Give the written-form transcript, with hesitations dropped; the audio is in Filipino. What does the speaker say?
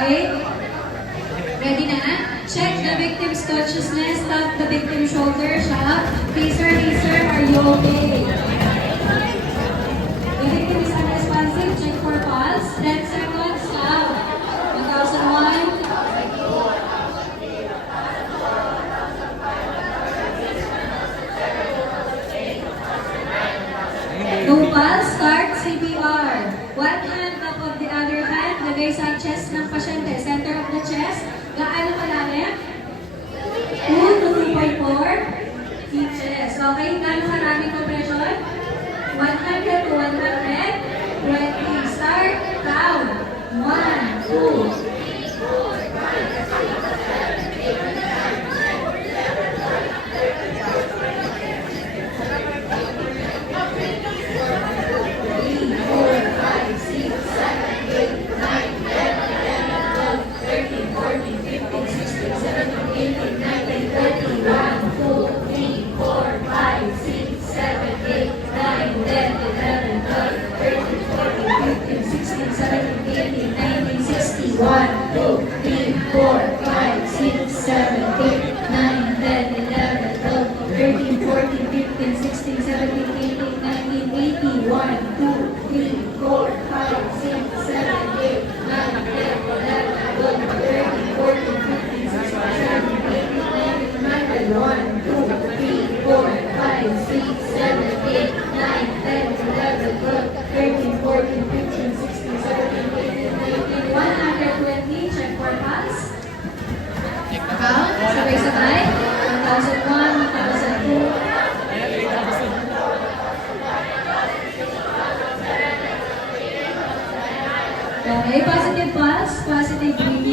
Okay? Ready na? Check the victim's consciousness, tap the victim's shoulder, shout, "Hey sir, are you okay?" The victim is unresponsive, check for pulse, 10 seconds, stop. 1001. No pulse, start CPR. One hand top of the other hand, lagay sa chest ng pasyente, center of the chest. Gaano kalalim? 2 to 2.4 inches. Okay, gaano karaming compression? 100 to 120. Start, count. 1, 2, check for pulse. Count, sabay-sabay. 1,001, 1,002. Okay, positive pulse, positive breathing.